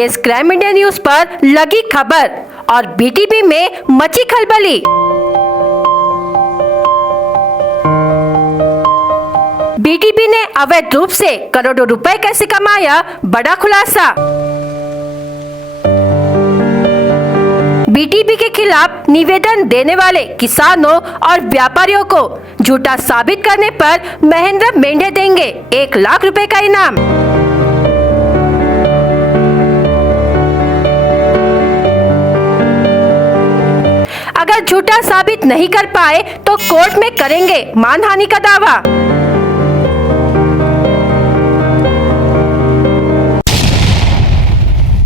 BS crime India news पर लगी खबर और बीटीपी में मची खलबली। बीटीपी ने अवैध रूप से करोड़ों रुपए कैसे कमाया, बड़ा खुलासा। बीटीपी के खिलाफ निवेदन देने वाले किसानों और व्यापारियों को झूठा साबित करने पर महेंद्र मेंढे देंगे 1 लाख रुपए का इनाम। अगर झूठा साबित नहीं कर पाए तो कोर्ट में करेंगे मानहानि का दावा।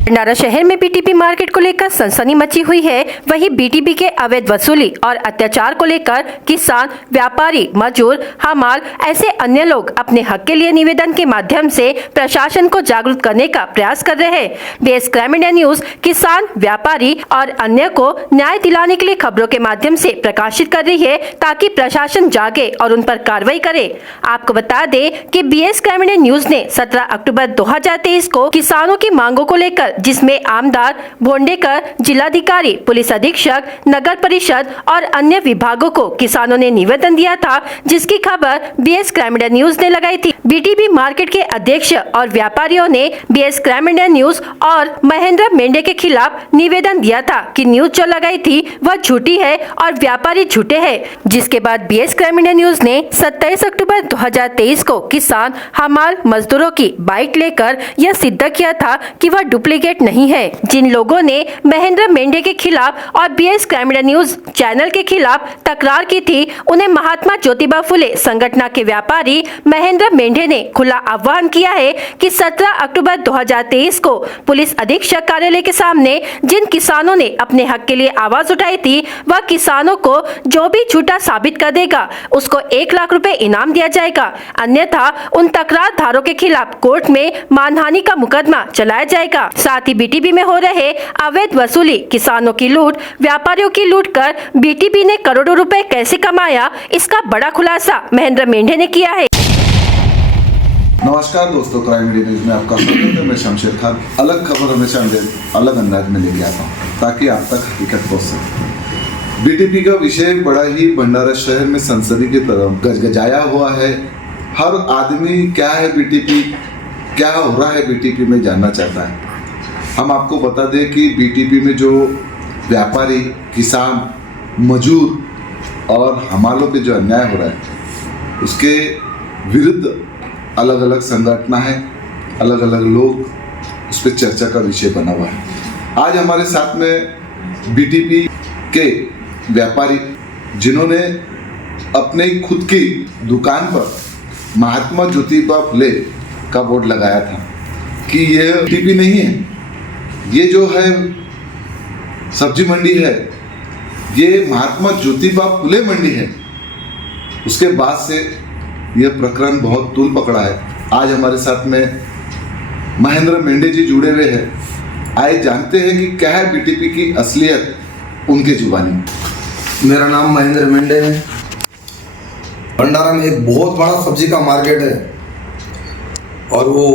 भंडारा शहर में बीटीपी मार्केट को लेकर सनसनी मची हुई है। वहीं बीटीपी के अवैध वसूली और अत्याचार को लेकर किसान, व्यापारी, मजदूर, हमाल ऐसे अन्य लोग अपने हक के लिए निवेदन के माध्यम से प्रशासन को जागरूक करने का प्रयास कर रहे हैं। बीएस क्राइम इंडिया न्यूज किसान, व्यापारी और अन्य को न्याय दिलाने के लिए खबरों के माध्यम से प्रकाशित कर रही है ताकि प्रशासन जागे और उन पर कार्रवाई करे। आपको बता दें कि बीएस क्राइम इंडिया न्यूज ने 17 अक्टूबर 2023 को किसानों की मांगों को लेकर, जिसमें आमदार, भोंडेकर, जिलाधिकारी, पुलिस अधीक्षक, नगर परिषद और अन्य विभागों को किसानों ने निवेदन दिया था, जिसकी खबर बीएस क्राइम इंडिया न्यूज ने लगाई थी। बीटीपी मार्केट के अध्यक्ष और व्यापारियों ने बीएस क्राइम इंडिया न्यूज और महेंद्र मेंढे के खिलाफ निवेदन दिया था कि न्यूज जो लगाई थी वह झूठी है और व्यापारी झूठे हैं। जिसके बाद बीएस क्राइम इंडिया न्यूज ने 27 अक्टूबर 2023 को किसान, हमाल, मजदूरों की बाइट लेकर यह सिद्ध किया था कि वह डुप्लीकेट नहीं है। जिन लोगों ने महेंद्र मेंढे के खिलाफ और BS crime India news channel के खिलाफ तकरार की थी, उन्हें महात्मा ज्योतिबा फुले संगठन के व्यापारी महेंद्र मेंढे ने खुला आह्वान किया है कि 17 अक्टूबर 2023 को पुलिस अधीक्षक कार्यालय के सामने जिन किसानों ने अपने हक के लिए आवाज उठाई थी, वह किसानों को जो भी झूठा साबित कर देगा उसको 1 लाख रुपए इनाम दिया जाएगा, अन्यथा उन तकरारदारों के खिलाफ कोर्ट में मानहानि का मुकदमा चलाया जाएगा। साथ ही बीटीपी में हो रहे अवैध वसूली, किसानों की लूट, व्यापारियों की लूट कर बीटीपी ने करोड़ों रुपए कैसे कमाया, इसका बड़ा खुलासा महेंद्र मेंढे ने किया है। नमस्कार दोस्तों, क्राइम इंडिया न्यूज में आपका स्वागत है। मैं शमशेर खान अलग खबर हमेशा अलग अंदाज में लेके आता हूँ ताकि आप तक हकीकत पहुँच सके। बीटीपी का विषय बड़ा ही भंडारा शहर में संसदी की तरफ गजगजाया हुआ है। हर आदमी क्या है बीटीपी, क्या हो रहा है बीटीपी में जानना चाहता है। हम आपको बता दें कि बीटीपी में जो व्यापारी, किसान, मजदूर और हमालों पे जो अन्याय हो रहा है उसके विरुद्ध अलग अलग संगठन है, अलग अलग लोग उस पर चर्चा का विषय बना हुआ है। आज हमारे साथ में बीटीपी के व्यापारी जिन्होंने अपने खुद की दुकान पर महात्मा ज्योतिबा फुले का बोर्ड लगाया था कि ये बीटीपी नहीं है, ये जो है सब्जी मंडी है, ये महात्मा ज्योतिबा फुले मंडी है। उसके बाद से यह प्रकरण बहुत तूल पकड़ा है। आज हमारे साथ में महेंद्र मेंढे जी जुड़े हुए हैं। आइए जानते हैं कि क्या है बीटीपी की असलियत उनके जुबानी। मेरा नाम महेंद्र मेंढे है। भंडारा में एक बहुत बड़ा सब्जी का मार्केट है और वो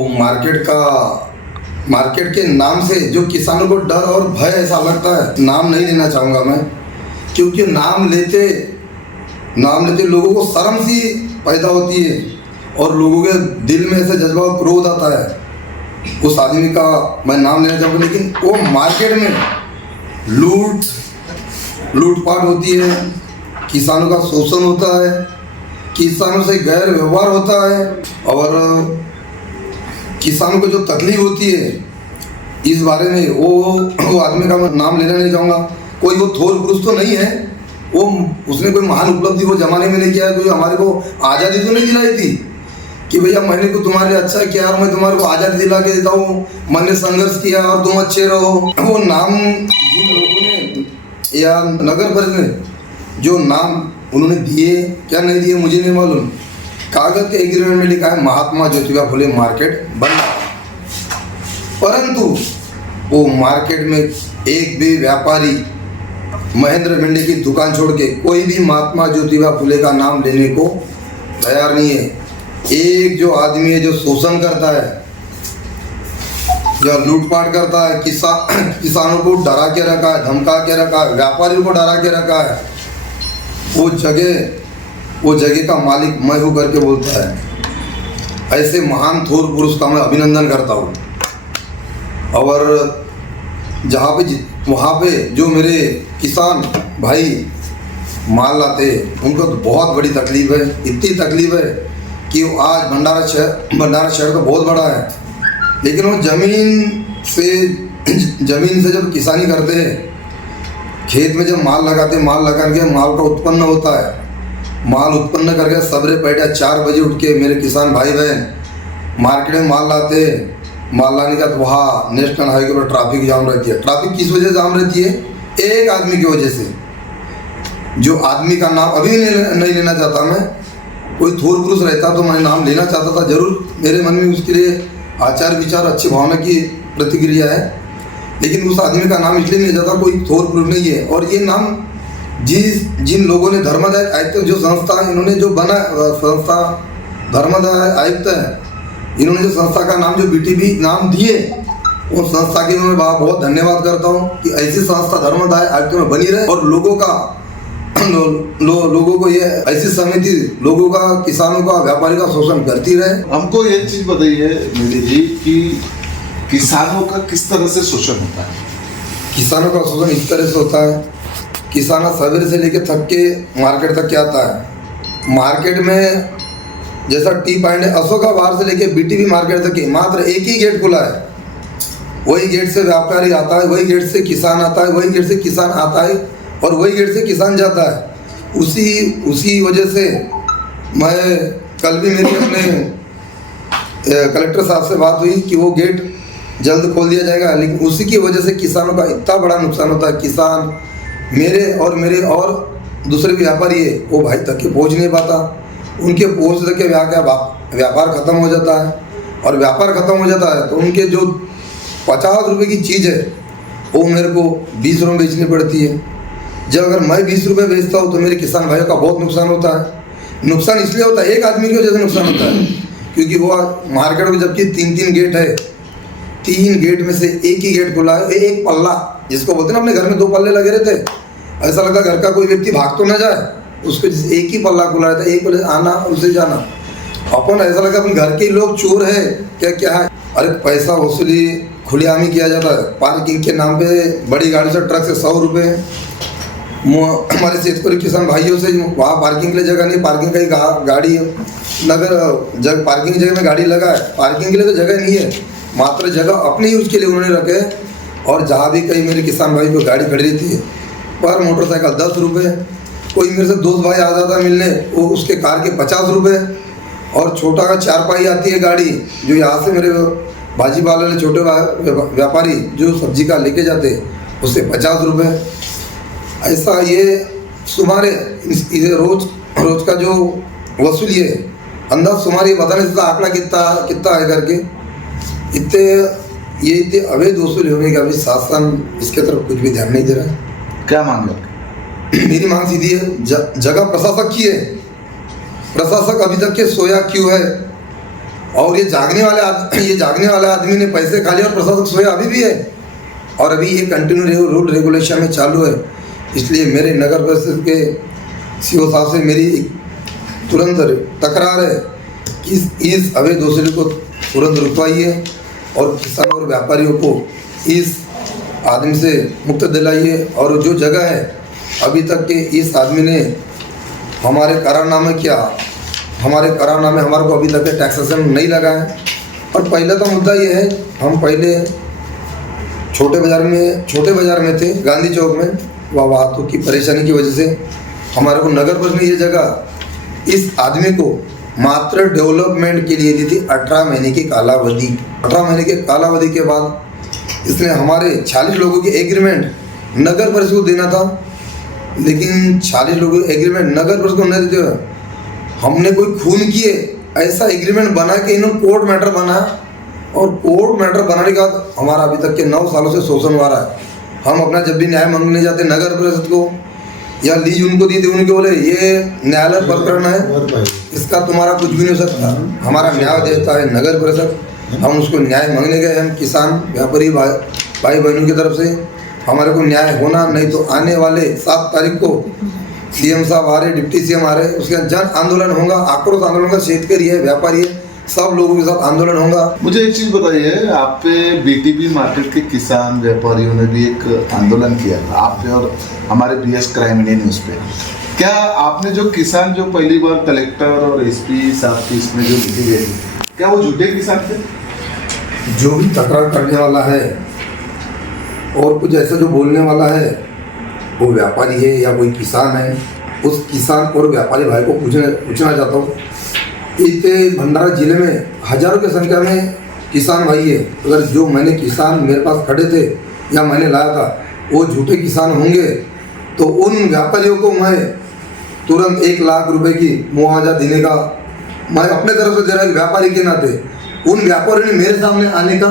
मार्केट के नाम से जो किसानों को डर और भय ऐसा लगता है, नाम नहीं लेना चाहूँगा मैं, क्योंकि नाम लेते लोगों को शर्म सी पैदा होती है और लोगों के दिल में ऐसे जज्बा और क्रोध आता है। उस आदमी का मैं नाम लेना चाहूँगा, लेकिन वो मार्केट में लूटपाट होती है, किसानों का शोषण होता है, किसानों से गैर व्यवहार होता है और किसानों को जो तकलीफ होती है, इस बारे में वो आदमी का मैं नाम लेना नहीं चाहूँगा। कोई वो थोर पुरुष तो नहीं है, उसने कोई महान उपलब्धि वो जमाने में नहीं किया है, कोई हमारे को आज़ादी तो नहीं दिलाई थी कि भैया मैंने को तुम्हारे लिए अच्छा किया और मैं तुम्हारे को आज़ादी दिला के देता हूँ, मैंने संघर्ष किया और तुम अच्छे रहो। वो नाम जिन लोगों ने या नगर परिषद में जो नाम उन्होंने दिए क्या नहीं दिए मुझे नहीं मालूम, कागज के एग्रीमेंट में लिखा है महात्मा ज्योतिबा फुले मार्केट भंडारा, परंतु वो मार्केट में एक भी व्यापारी महेंद्र मेंढे की दुकान छोड़ के कोई भी महात्मा ज्योतिबा फुले का नाम लेने को तैयार नहीं है। एक जो आदमी है जो शोषण करता है या लूटपाट करता है, किसानों को डरा के रखा है, धमका के रखा है, व्यापारियों को डरा के रखा है, वो जगह का मालिक मैं हूँ करके बोलता है। ऐसे महान थोर पुरुष का मैं अभिनंदन करता हूँ। और वहाँ पे जो मेरे किसान भाई माल लाते हैं उनको तो बहुत बड़ी तकलीफ है, इतनी तकलीफ है कि वो आज भंडारा शहर तो बहुत बड़ा है, लेकिन वो ज़मीन से जब किसानी करते हैं, खेत में जब माल लगाते हैं, माल लगा के माल का उत्पन्न होता है, माल उत्पन्न करके सबरे पहले 4 बजे उठ के मेरे किसान भाई बहन मार्केट में माल लाते हैं। माल लाने का तो वहाँ नेशनल हाईवे पर ट्रैफिक जाम रहती है। ट्रैफिक किस वजह से जाम रहती है? एक आदमी की वजह से, जो आदमी का नाम अभी नहीं लेना चाहता मैं। कोई थोर पुरुष रहता तो मैं नाम लेना चाहता था जरूर, मेरे मन में उसके लिए आचार विचार अच्छी भावना की प्रतिक्रिया है, लेकिन उस आदमी का नाम इसलिए नहीं चाहता, कोई थोर पुरुष नहीं है। और ये नाम जिन लोगों ने धर्मदाय आयुक्त जो संस्था इन्होंने जो बना संस्था धर्मदाय आयुक्त है, इन्होंने जो संस्था का नाम जो बीटीपी नाम दिए, उस संस्था के मैं बहुत धन्यवाद करता हूँ कि ऐसी संस्था धर्मदाय आयुक्त में बनी रहे और लोगों को ये ऐसी समिति लोगों का, किसानों का, व्यापारी का शोषण करती रहे। हमको ये चीज बताइए मेरी जी कि किसानों का किस तरह से शोषण होता है? किसानों का शोषण इस तरह से होता है, किसान सवेरे से लेकर थक के मार्केट तक क्या आता है। मार्केट में जैसा टी पॉइंट है, अशोका बाहर से लेके बीटीपी मार्केट तक मात्र एक ही गेट खुला है। वही गेट से व्यापारी आता है, वही गेट से किसान आता है, वही गेट से किसान आता है और वही गेट से किसान जाता है। उसी वजह से मैं कल भी मेरी अपने कलेक्टर साहब से बात हुई कि वो गेट जल्द खोल दिया जाएगा, लेकिन उसी की वजह से किसानों का इतना बड़ा नुकसान होता है। किसान मेरे और दूसरे व्यापारी है, वो भाई तक के पहुँच नहीं पाता, उनके पहुँच तक के व्यापार ख़त्म हो जाता है। और व्यापार ख़त्म हो जाता है तो उनके जो 50 रुपये की चीज़ है वो मेरे को 20 रुपये बेचनी पड़ती है। जब अगर मैं 20 रुपये बेचता हूँ तो मेरे किसान भाइयों का बहुत नुकसान होता है। नुकसान इसलिए होता है, एक आदमी की वजह से नुकसान होता है, क्योंकि वो मार्केट में जबकि 3 गेट है, 3 गेट में से एक ही गेट खुला है। एक पल्ला जिसको बोलते हैं ना, अपने घर में 2 पल्ले लगे रहते, ऐसा लगता है घर का कोई व्यक्ति भाग तो ना जाए, उसको एक ही पल्ला खुला रहता है, एक पल्ले आना और उसे जाना। अपन ऐसा लगता है अपन घर के लोग चोर है क्या है। अरे पैसा वसूली खुलेआम ही किया जाता है। पार्किंग के नाम पे बड़ी गाड़ी से, ट्रक से 100 रुपये। हमारे शेतकरी किसान भाइयों से वहाँ पार्किंग के लिए जगह नहीं, पार्किंग का ही गाड़ी नगर पार्किंग जगह में गाड़ी लगा है, पार्किंग के लिए तो जगह नहीं है, मात्र जगह अपने यूज के लिए उन्होंने रखे। और जहाँ भी कहीं मेरे किसान भाई को गाड़ी खड़ी रहती है, पर मोटरसाइकिल 10 रुपये। कोई मेरे से दोस्त भाई आ जाता मिलने, वो उसके कार के 50 रुपये। और छोटा का 4 पाई आती है गाड़ी, जो यहाँ से मेरे भाजी वाले छोटे व्यापारी जो सब्जी का लेके जाते, उससे 50 रुपये। ऐसा ये सुमारे रोज का जो वसूली है, अंदाज सुमारे बताने से आंकड़ा कितना है करके, इतने अवैध वसूली होने का भी शासन इसके तरफ कुछ भी ध्यान नहीं दे रहा है। क्या मांग है? मेरी मांग सीधी है, जगह प्रशासक की है, प्रशासक अभी तक के सोया क्यों है? और ये जागने वाले आदमी ने पैसे खा लिए और प्रशासक सोया अभी भी है। और अभी ये कंटिन्यू रूल रेगुलेशन में चालू है। इसलिए मेरे नगर परिषद के सीओ साहब से मेरी तुरंत तकरार है कि इस अवैध वसूली को तुरंत रुकवाइए और किसानों और व्यापारियों को इस आदमी से मुक्त दिलाइए। और जो जगह है अभी तक के इस आदमी ने हमारे करारनामे हमारे को अभी तक टैक्सेशन नहीं लगा है। और पहले तो मुद्दा ये है, हम पहले छोटे बाज़ार में थे, गांधी चौक में, वाहतों की परेशानी की वजह से हमारे को नगर परिषद ने ये जगह इस आदमी को मात्र डेवलपमेंट के लिए दी थी 18 महीने की कालावधि। 18 महीने के कालावधि के बाद इसने हमारे 40 लोगों की एग्रीमेंट नगर परिषद को देना था, लेकिन 40 लोगों की एग्रीमेंट नगर परिषद को नहीं देते हुए हमने कोई खून किए ऐसा एग्रीमेंट बना के इन्होंने कोर्ट मैटर बनाया। और कोर्ट मैटर बनाने के बाद हमारा अभी तक के 9 सालों से शोषण हो रहा है। हम अपना जब भी न्याय मांगने जाते नगर परिषद को या लीज उनको दी थी, उनके बोले ये न्यायालय प्रकरण है, इसका तुम्हारा कुछ भी नहीं हो सकता, हमारा न्याय देता है नगर परिषद। हम उसको न्याय मांगने गए। हम किसान व्यापारी भाई बहनों की तरफ से हमारे को न्याय होना, नहीं तो आने वाले 7 तारीख को सीएम साहब आ रहे, डिप्टी सीएम आ रहे, उसके बाद जन आंदोलन होगा, आक्रोश आंदोलन होगा। शेतकारी है, व्यापारी है, सब लोगों के साथ आंदोलन होगा। मुझे एक चीज बताइए, आप पे बीटीपी मार्केट के किसान व्यापारियों ने भी एक आंदोलन किया था आप पे और हमारे बीएस क्राइम इंडिया न्यूज पे। क्या आपने जो किसान जो पहली बार कलेक्टर और एसपी साहब की इसमें जो लिखी गई, क्या वो झूठे किसान थे? जो भी तकरार करने वाला है और कुछ ऐसा जो बोलने वाला है, वो व्यापारी है या कोई किसान है, उस किसान और व्यापारी भाई को पूछना चाहता हूँ। इस भंडारा जिले में हजारों की संख्या में किसान भाई है। अगर जो मैंने किसान मेरे पास खड़े थे या मैंने लाया था वो झूठे किसान होंगे तो उन व्यापारियों को मैं तुरंत 1 लाख रुपए की मुआवजा देने का मैं अपने तरफ से दे रहा हूँ। व्यापारी के नाते उन व्यापारियों ने मेरे सामने आने का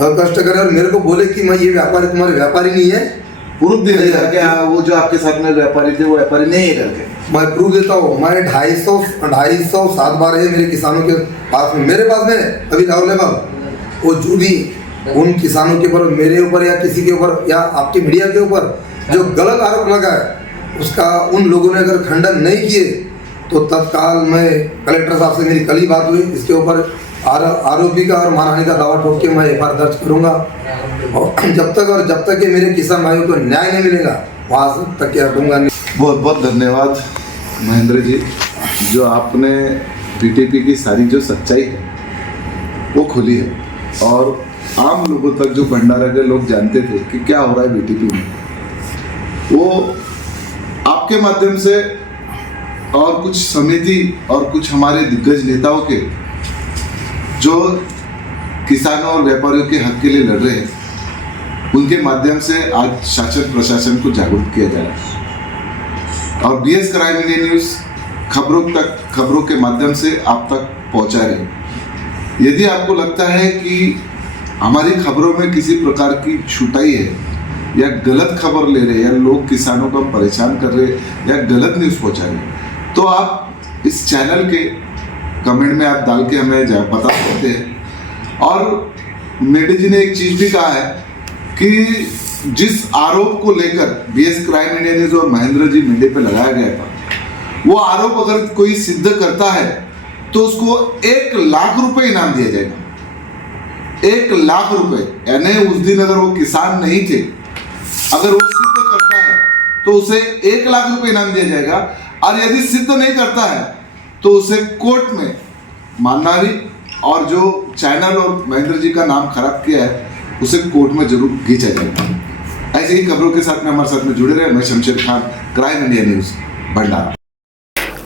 कष्ट करे और मेरे को बोले कि मैं ये व्यापारी तुम्हारे व्यापारी नहीं है, प्रूफ दे क्या वो जो आपके साथ में व्यापारी थे वो व्यापारी नहीं है करके। मैं प्रूफ देता हूँ। मैं 250 7 बार है मेरे किसानों के पास में, मेरे पास में अभी अवेलेबल। वो जो भी उन किसानों के ऊपर, मेरे ऊपर या किसी के ऊपर या आपके मीडिया के ऊपर जो गलत आरोप लगा है, उसका उन लोगों ने अगर खंडन नहीं किए तो तत्काल मैं कलेक्टर साहब से मेरी कल ही बात हुई, इसके ऊपर आरोपी का और मानहानि का दावा ठोक के मैं एफआईआर दर्ज करूंगा। और जब तक कि मेरे किसान भाइयों को न्याय नहीं मिलेगा वहाँ तक के हटूंगा नहीं। बहुत बहुत धन्यवाद महेंद्र जी, जो आपने बीटीपी की सारी जो सच्चाई है वो खुली है और आम लोगों तक, जो भंडारा के लोग जानते थे कि क्या हो रहा है बीटीपी में, वो आपके माध्यम से और कुछ समिति और कुछ हमारे दिग्गज नेताओं के जो किसानों और व्यापारियों के हक के लिए लड़ रहे हैं, उनके माध्यम से आज शासन प्रशासन को जागरूक किया जा रहा है और बीएस क्राइम इंडिया न्यूज खबरों के माध्यम से आप तक पहुंचा रहे हैं। यदि आपको लगता है कि हमारी खबरों में किसी प्रकार की छुटाई है या गलत खबर ले रहे या लोग किसानों को परेशान कर रहे या गलत न्यूज़ पहुंचा रहे, तो आप इस चैनल के कमेंट में आप डाल के हमें बता सकते हैं। और मेडी जी ने एक चीज़ भी कहा है कि जिस आरोप को लेकर बीएस क्राइम इंडिया न्यूज और महेंद्र जी मीडिया पे लगाया गया था, वो आरोप अगर कोई सिद्ध करता है तो उसको 1 लाख रुपए इनाम दिया जाएगा। 1 लाख रुपए, यानी उस दिन अगर वो किसान नहीं थे, अगर वो सिद्ध करता है तो उसे 1 लाख रुपए इनाम दिया जाएगा। और यदि सिद्ध नहीं करता है तो उसे कोर्ट में मानहानि और जो चैनल और महेंद्र जी का नाम खराब किया है उसे कोर्ट में जरूर खींचा जाएगा। ऐसे ही खबरों के साथ में हमारे साथ में जुड़े रहे। मैं Shamsher Khan, crime India news, Bhandara.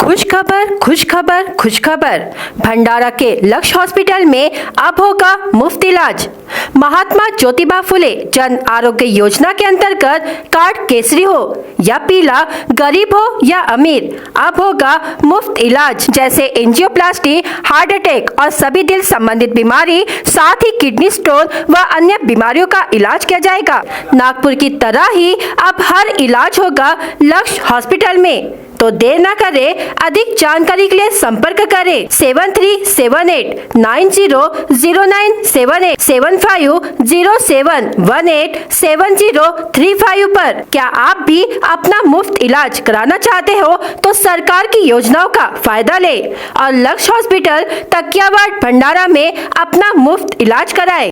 खुश खबर, खुश खबर, खुश खबर। भंडारा के लक्ष्य हॉस्पिटल में अब होगा मुफ्त इलाज। महात्मा ज्योतिबा फुले जन आरोग्य योजना के अंतर्गत कार्ड केसरी हो या पीला, गरीब हो या अमीर, अब होगा मुफ्त इलाज, जैसे एंजियोप्लास्टी, हार्ट अटैक और सभी दिल संबंधित बीमारी, साथ ही किडनी स्टोन व अन्य बीमारियों का इलाज किया जाएगा। नागपुर की तरह ही अब हर इलाज होगा लक्ष्य हॉस्पिटल में। तो देर ना करें, अधिक जानकारी के लिए संपर्क करें 7378 900978 7507 187035 पर। क्या आप भी अपना मुफ्त इलाज कराना चाहते हो तो सरकार की योजनाओं का फायदा लें और लक्ष्य हॉस्पिटल तकियावाड़ भंडारा में अपना मुफ्त इलाज कराएं।